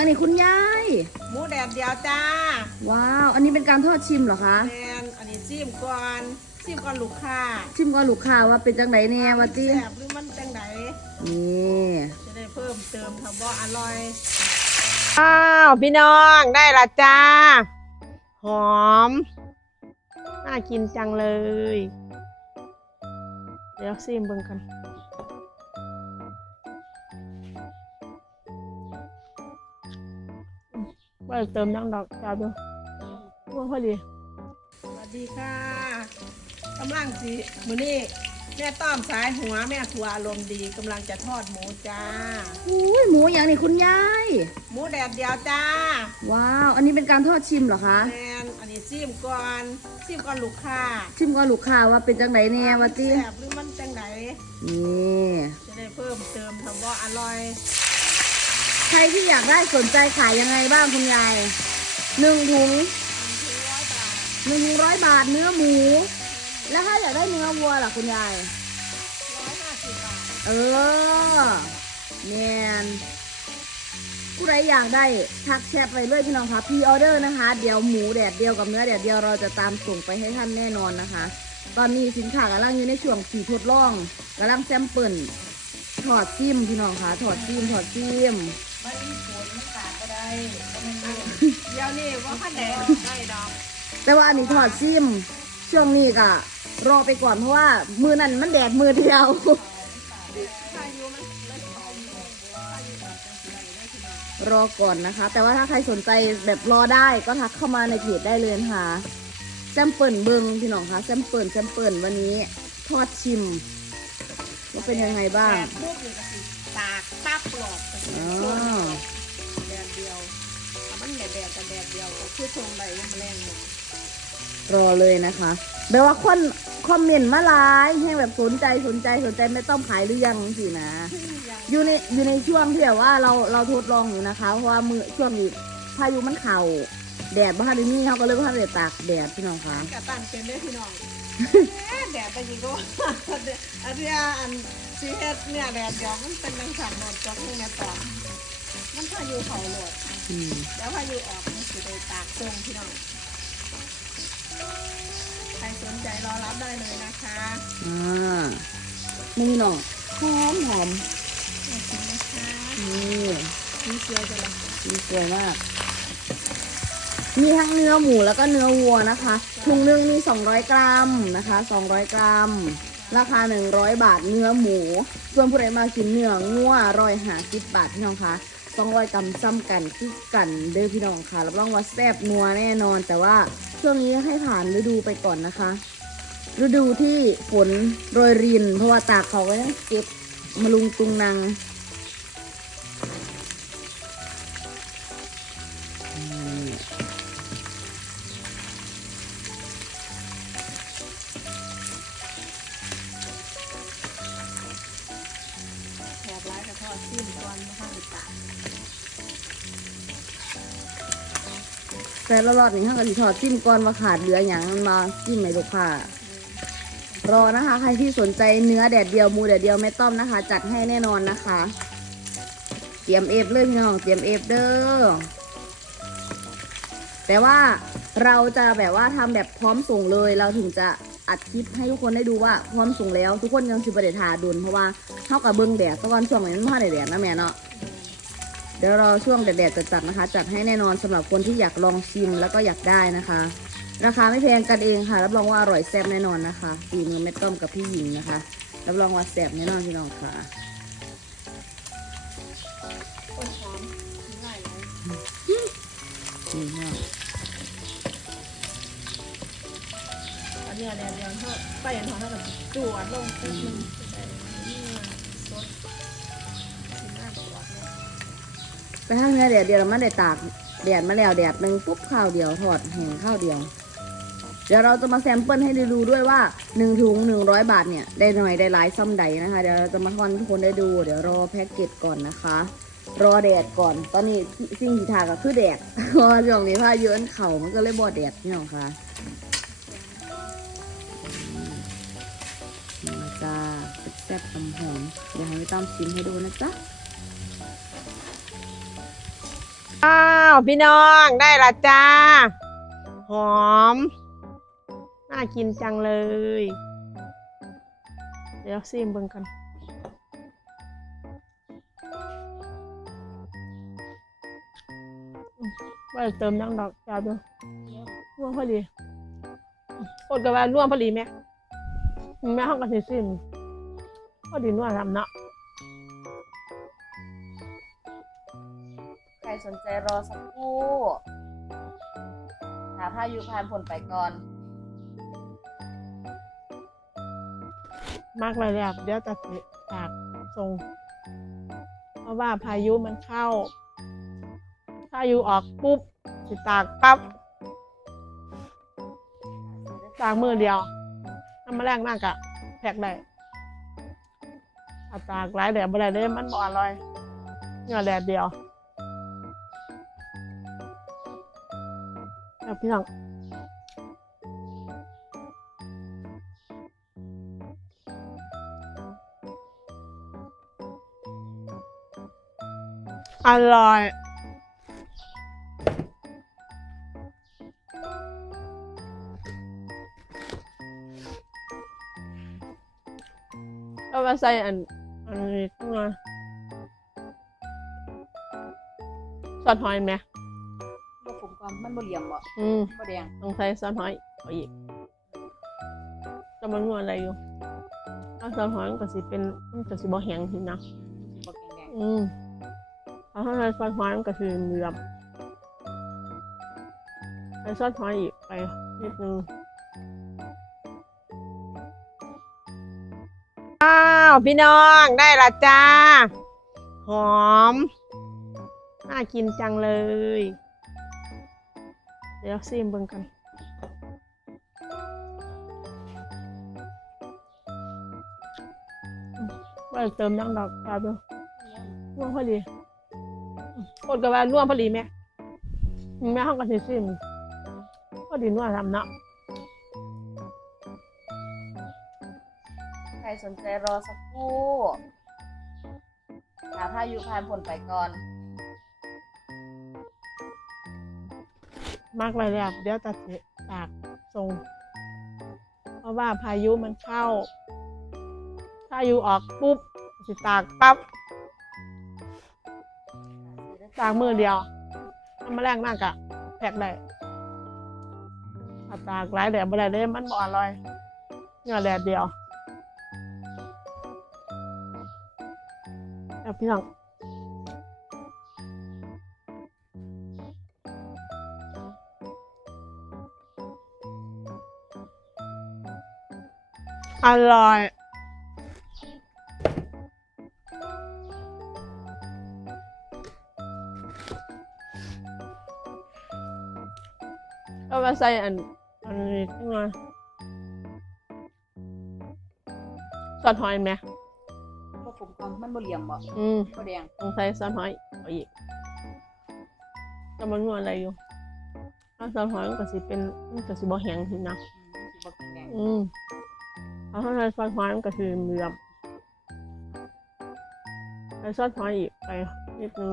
อย่างนี้คุณยาย หมูแดดเดียวจ้าว้าว อันนี้เป็นการทอดชิมเหรอคะ แมนอันนี้จิ้มก่อนจิ้มก่อนลูกค้าชิมก่อนลูกค้าว่าเป็นจังไหนแน่วะจีแซ่บหรือมันจังไดนี่จะได้เพิ่มเติมคำว่าอร่อยอ้าวพี่น้องได้ละจ้า หอม น่ากินจังเลย เดี๋ยวซิมเบิ่งกัน ว่าเติมยังดอกจ้าเด้อว่าพอดีสวัสดีค่ะกำลังสิมื้อนี้แม่ต้อมสายหัวแม่ทัวอารมณ์ดีกำลังจะทอดหมูจ้า อุ้ยหมูอย่างนี้คุณยาย หมูแดดเดียวจ้า ว้าว อันนี้เป็นการทอดชิมเหรอคะแมนอันนี้จิ้มก่อนจิ้มก่อนลูกค้าชิมก่อนลูกค้าว่าเป็นจังไหนแน่วะจีแซ่บหรือมันจังไดนี่จะได้เพิ่มเติมคำว่าอร่อย ใครที่อยากได้สนใจขายยังไงบ้างคุณยายหนึ่งถุงหนึ่งถุงร้อยบาทเนื้อหมู แล้วถ้าอยากได้เนื้อวัวล่ะคุณยายเออแมนผู้ใดอยากได้ทักแชทไปเลยพี่น้องคะพีออเดอร์นะคะ เดี๋ยวหมูแดดเดียวกับเนื้อแดดเดียวเราจะตามส่งไปให้ท่านแน่นอนนะคะ ตอนนี้สินค้ากำลังอยู่ในช่วงสีทดลองกำลังแซมเปิลถอดซิมพี่น้องคะถอดซิมถอดซิม เดี๋ยวนี้ว่าข้าแดงได้ดอกแต่ว่าอันนี้ถอดซิม ช่วงนี้ก็รอไปก่อนเพราะว่า มือนั้นมันแดดมือเดียวรอก่อนนะคะ แต่ว่าถ้าใครสนใจแบบรอได้ก็ทักเข้ามาในเพจได้เลยนะคะแซมเปิลเบิงพี่น้องคะแซมเปิลแซมเปิลวันนี้ ทอดชิม ว่าเป็นยังไงบ้างแดดปุ๊บ ตากปั๊บหลอดก็สิอ๋อแดดเดียวถ้ามันแดดแดดกับแดดเดียวก็คือทรงใดยังแรงหมดรอเลยนะคะแบบว่าคนคอมเมนต์มาหลายให้แบบสนใจสนใจสนใจไม่ต้องขายหรือยังสินะ อยู่ในอยู่ในช่วงที่แบบว่าเราเราทดลองอยู่นะคะ เพราะว่ามือช่วงนี้พายุมันเข่าแดดบ้านนี่เขาก็เลยว่าเลยตากแดดพี่น้องคะกะตั้งเป็นด้วยพี่น้องแหมแดดไปยิงก็อันเนี้ยอัน ซีเฮ็ดเนี่ยแดดเดียวมันเป็นแมงสาบหมดจอกนี่แม่ต่อมันพายุเขาโหลดอืมแล้วพายุออกมันสิได้ตากทรงพี่น้องใครสนใจรอรับได้เลยนะคะอ่ามึงหน่องหอมหอมขอบคุณนะคะนี่นี่เชียวจะละนี่สวยมาก มีทั้งเนื้อหมูแล้วก็เนื้อวัวนะคะถุงหนึงมี 200 กรัมนะคะ 200 กรัม ราคา 100 บาทเนื้อหมู ส่วนผู้ใดมากินเนื้องัวร้อยหาสิบบาทพี่น้องคะต้องร้อยกำซ้ำกันคือกันเด้อพี่น้องค่ะรับรองว่าแซ่บนัวแน่นอน แต่ว่าช่วงนี้ให้ผ่านฤดูไปก่อนนะคะ ฤดูที่ฝนโรยริน เพราะว่าตากเขาก็ยังเก็บมาลุงตุงนาง แต่ละรอดนี่เขาก็สิถอดจิ้มก่อนว่าขาดเหลืออย่างมันมาจิ้มไหมลูกค้ารอนะคะ ใครที่สนใจเนื้อแดดเดียวมูแดดเดียวไม่ต้อมนะคะ จัดให้แน่นอนนะคะ เตรียมเอฟเลยพี่น้องเตรียมเอฟเด้อแต่ว่าเราจะแบบว่าทำแบบพร้อมส่งเลยเราถึงจะอัดคลิปให้ทุกคนได้ดูว่าพร้อมส่งแล้ว ทุกคนยังสิบประเดทาดุนเพราะว่าเท่ากับเบิ้งแดดตะวันช่วงนี้มันพลาดแดดนะแม่เนาะ เดี๋ยวรอช่วงแดดๆจัดๆนะคะ จัดให้แน่นอนสำหรับคนที่อยากลองชิมแล้วก็อยากได้นะคะ ราคาไม่แพงกันเองค่ะ รับรองว่าอร่อยแซ่บแน่นอนนะคะฝีมือแม่ต้มกับพี่หญิงนะคะ รับรองว่าแซ่บแน่นอนพี่น้องค่ะต้นหอมง่ายเลยนี่ค่ะอันเนี้ยแดดเดียวเท่าไปอันทอดเท่ากับจวดลงปุ๊บมันจ ไปห้างเนื้อแดดเดียวแล้วมันได้ตากแดดมาแล้วแดดหนึ่งปุ๊บข้าวเดียวทอดแห้งข้าวเดียว เดี๋ยวเราจะมาแซมเปิลให้ดูด้วยว่าหนึ่งถุงหนึ่งร้อยบาทเนี่ยได้หน่อยได้หลายซ้ำใดนะคะ เดี๋ยวเราจะมาทอนทุกคนได้ดู เดี๋ยวรอแพ็กเกจก่อนนะคะ รอแดดก่อน ตอนนี้สิ่งที่ทาก็คือแดดเพราะช่วงนี้ผ้าเยอะอันเข่ามันก็เลยบ่แดดพี่น้อคะนี่นะจ้าแซ่บหอมๆเดี๋ยวให้พี่ต้มชิมให้ดูนะจ๊ะ พี่น้องได้ละจ้า หอม น่ากินจังเลย เดี๋ยวซิมเบิ่งกันว่าจะเติมยังดอกจ้าดูร่วงพอดีกดกับว่าร่วงพอดีไหมแม่ห้องกันสิซิมพอดีนวดทำเนาะ สนใจรอสักครู่หาพายุพานผลไปก่อน มากเลยแหละเดี๋ยวจะสิตากทรงเพราะว่าพายุมันเข้า พายุออกปุ๊บสิตากปั๊บตากมือเดียวน้ำมาแรงมากอะแพกได้ถ้าตากหลายแดดบ่ได้เลยมันบ่อร่อยเนื้อแดดเดียว เอาพี่น้องอร่อยเอามาใส่อันอันนี้ขึ้นมาซอสหอยไหม มก่อนมันบ่เหลี่ยมบ่อืมบ่แดงต้องใส่ซอสหอยเอาอีกจะมันนวดอะไรอยู่ถ้าซอสหอยมันก็สิเป็นมันก็สิบ่แห้งทีนะบ่แดงอืมถ้าใส่ซอสหอยมันก็สิเหลือมใส่ซอสหอยอีกไปนิดนึงอ้าวพี่น้องได้ละจ้า หอม น่ากินจังเลย เดี๋ยวซิมเบิ่งกันว่าเติมยังดอกจ้าดูร่วงพอดีกดกับว่าร่วงพอดีไหมแม่ห้องกันสิซิมพอดีนวดทำเนาะใครสนใจรอสักครู่หาพายุพานผลไปก่อน มากเลยแหละเดี๋ยวจะตากทรง เพราะว่าพายุมันเข้า พายุออกปุ๊บสิตากปั๊บตากมือเดียวน้ำมาแรงมากอะแพกได้ตากหลายแดดบ่ได้เลยมันบ่อร่อยเนื้อแดดเดียวเอาพี่น้อง อร่อย เอามาใส่อัน อันนี้ขึ้นมาซอสหอยไหมบ่ผมก่อนมันบ่เหลี่ยมบ่อืมบ่แดงต้องใส่ซอสหอยเอาอีกจะมันนวดอะไรอยู่ถ้าซอสหอยมันก็สิเป็นมันก็สิบ่แห้งทีนะบ่แดงอืม เอาใส่ซอสหอยมันก็คือเมือมใส่ซอสหอยอีกไปนิดนึง